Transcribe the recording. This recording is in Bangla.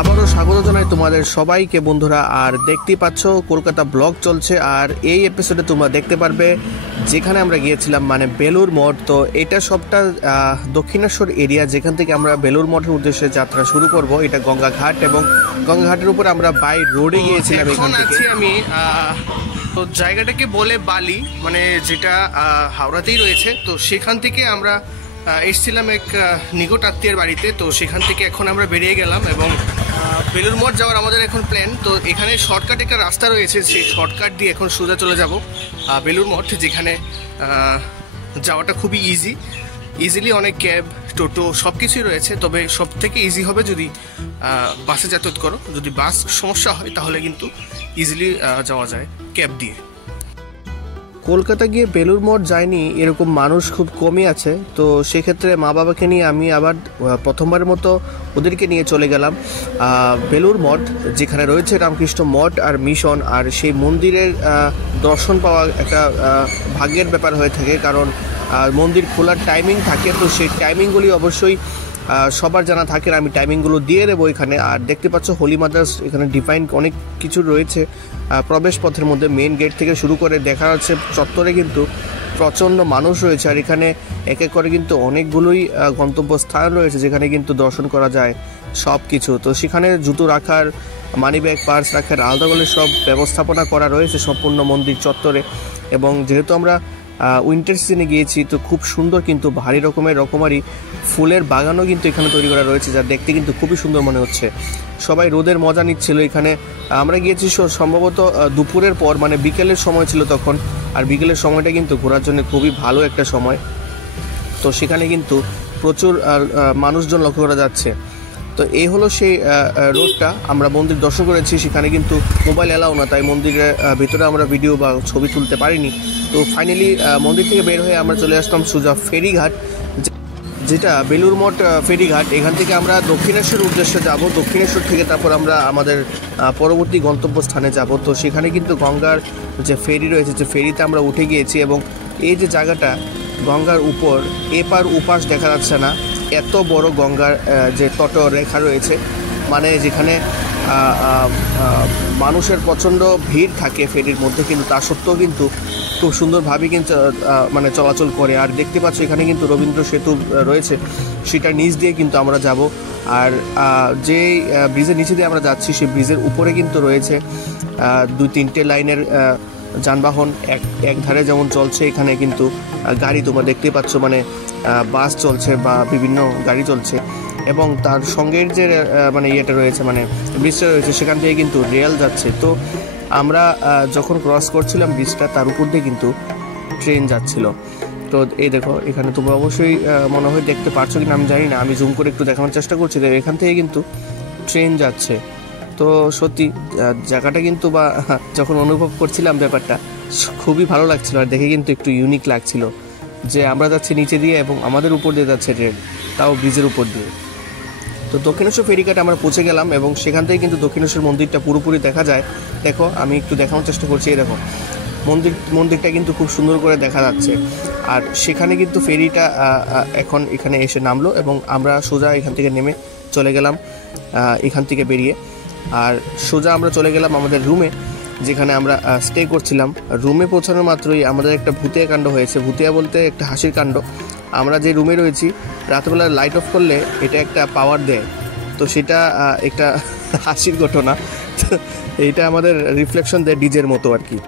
আবারও স্বাগত জানাই তোমাদের সবাইকে বন্ধুরা। আর দেখতেই পাচ্ছ কলকাতা ব্লগ চলছে, আর এই এপিসোডে তোমরা দেখতে পারবে যেখানে আমরা গিয়েছিলাম মানে বেলুর মঠ। তো এটা সবটা দক্ষিণেশ্বর এরিয়া, যেখান থেকে আমরা বেলুর মঠের উদ্দেশ্যে যাত্রা শুরু করব। এটা গঙ্গাঘাট, এবং গঙ্গাঘাটের উপর আমরা বাই রোডে গিয়েছিলাম। এখান থেকে আমি তো জায়গাটাকে বলে বালি, মানে যেটা হাওড়াতেই রয়েছে। তো সেখান থেকে আমরা এসেছিলাম এক নিকট আত্মীয়ের বাড়িতে। তো সেখান থেকে এখন আমরা বেরিয়ে গেলাম এবং বেলুর মঠ যাওয়ার আমাদের এখন প্ল্যান। তো এখানে শর্টকাট একটা রাস্তা রয়েছে, সেই শর্টকাট দিয়ে এখন সোজা চলে যাব বেলুর মঠ, যেখানে যাওয়াটা খুবই ইজিলি অনেক ক্যাব টোটো সব কিছুই রয়েছে। তবে সব থেকে ইজি হবে যদি বাসে যাতায়াত করো। যদি বাস সমস্যা হয় তাহলে কিন্তু ইজিলি যাওয়া যায় ক্যাব দিয়ে। কলকাতা গিয়ে বেলুর মঠ যায়নি এরকম মানুষ খুব কমই আছে। তো সেক্ষেত্রে মা বাবাকে নিয়ে আমি আবার প্রথমবারের মতো ওদেরকে নিয়ে চলে গেলাম বেলুর মঠ, যেখানে রয়েছে রামকৃষ্ণ মঠ আর মিশন। আর সেই মন্দিরের দর্শন পাওয়া একটা ভাগ্যের ব্যাপার হয়ে থাকে, কারণ মন্দির খোলার টাইমিং থাকে। তো সেই টাইমিংগুলি অবশ্যই সবার জানা থাকে, আমি টাইমিংগুলো দিয়ে দেবো এখানে। আর দেখতে পাচ্ছ হোলি মাদার্স এখানে ডিফাইন অনেক কিছু রয়েছে প্রবেশ পথের মধ্যে। মেন গেট থেকে শুরু করে দেখা যাচ্ছে চত্বরে কিন্তু প্রচণ্ড মানুষ রয়েছে। আর এখানে এক এক করে কিন্তু অনেকগুলোই গন্তব্যস্থান রয়েছে যেখানে কিন্তু দর্শন করা যায় সব কিছু। তো সেখানে জুতো রাখার, মানি ব্যাগ, পার্স রাখার আলাদা করে সব ব্যবস্থাপনা করা রয়েছে সম্পূর্ণ মন্দির চত্বরে। এবং যেহেতু আমরা উইন্টার সিজনে গিয়েছি, তো খুব সুন্দর কিন্তু ভারী রকমারি ফুলের বাগানও কিন্তু এখানে তৈরি করা রয়েছে, যা দেখতে কিন্তু খুবই সুন্দর মনে হচ্ছে। সবাই রোদের মজা নিচ্ছিল এখানে। আমরা গিয়েছি সম্ভবত দুপুরের পর, মানে বিকেলের সময় ছিল তখন। আর বিকেলের সময়টা কিন্তু ঘোরার জন্য খুবই ভালো একটা সময়। তো সেখানে কিন্তু প্রচুর মানুষজন লক্ষ্য করা যাচ্ছে। তো এই হলো সেই রোডটা। আমরা মন্দির দর্শন করেছি, সেখানে কিন্তু মোবাইল এলাও না, তাই মন্দিরের ভিতরে আমরা ভিডিও বা ছবি তুলতে পারিনি। তো ফাইনালি মন্দির থেকে বের হয়ে আমরা চলে আসলাম সোজা ফেরিঘাট, যেটা বেলুর মঠ ফেরিঘাট। এখান থেকে আমরা দক্ষিণেশ্বর উদ্দেশ্যে যাব। দক্ষিণেশ্বর থেকে তারপর আমরা আমাদের পরবর্তী গন্তব্যস্থানে যাব। তো সেখানে কিন্তু গঙ্গার যে ফেরি রয়েছে, যে ফেরিতে আমরা উঠে গিয়েছি। এবং এই যে জায়গাটা গঙ্গার উপর এপার উপাস দেখা যাচ্ছে না, এত বড় গঙ্গার যে তট রেখা রয়েছে, মানে যেখানে মানুষের প্রচণ্ড ভিড় থাকে ফেরির মধ্যে, কিন্তু তা সত্ত্বেও কিন্তু খুব সুন্দরভাবে কিন্তু মানে চলাচল করে। আর দেখতে পাচ্ছ এখানে কিন্তু রবীন্দ্র সেতু রয়েছে, সেটার নিচ দিয়ে কিন্তু আমরা যাব। আর যে ব্রিজের নিচে দিয়ে আমরা যাচ্ছি, সেই ব্রিজের উপরে কিন্তু রয়েছে 2-3টে লাইনের যানবাহন এক ধারে যেমন চলছে, এখানে কিন্তু গাড়ি তোমরা দেখতে পাচ্ছ, মানে বাস চলছে বা বিভিন্ন গাড়ি চলছে। এবং তার সঙ্গের যে মানে ইয়েটা রয়েছে, মানে ব্রিজটা রয়েছে, সেখান থেকে কিন্তু রেল যাচ্ছে। তো আমরা যখন ক্রস করছিলাম ব্রিজটা, তার উপর দিয়ে কিন্তু ট্রেন যাচ্ছিল। তো এই দেখো, এখানে তোমরা অবশ্যই মনে হয় দেখতে পারছো কিনা আমি জানি না, আমি জুম করে একটু দেখানোর চেষ্টা করছি। এখান থেকে কিন্তু ট্রেন যাচ্ছে। তো সত্যি জায়গাটা কিন্তু বা যখন অনুভব করছিলাম ব্যাপারটা খুবই ভালো লাগছিল। আর দেখে কিন্তু একটু ইউনিক লাগছিল যে আমরা যাচ্ছি নিচে দিয়ে এবং আমাদের উপর দিয়ে যাচ্ছে ট্রেন, তাও ব্রিজের উপর দিয়ে। তো দক্ষিণেশ্বর ফেরিঘাটে আমরা পৌঁছে গেলাম এবং সেখান থেকে কিন্তু দক্ষিণেশ্বর মন্দিরটা পুরোপুরি দেখা যায়। দেখো, আমি একটু দেখানোর চেষ্টা করছি। এই দেখো, মন্দিরটা কিন্তু খুব সুন্দর করে দেখা যাচ্ছে। আর সেখানে কিন্তু ফেরিটা এখন এখানে এসে নামলো এবং আমরা সোজা এখান থেকে নেমে চলে গেলাম এখান থেকে বেরিয়ে। আর সোজা আমরা চলে গেলাম আমাদের রুমে, যেখানে আমরা স্টে করছিলাম। রুমে পৌঁছানোর মাত্রই আমাদের একটা ভূতিয়া কাণ্ড হয়েছে। ভূতিয়া বলতে একটা হাসির কাণ্ড। আমরা যে রুমে রয়েছি, রাতবেলা লাইট অফ করলে এটা একটা পাওয়ার দেয়। তো সেটা একটা হাসির ঘটনা। এইটা আমাদের রিফ্লেকশন দেয় ডিজের মতো আর কি।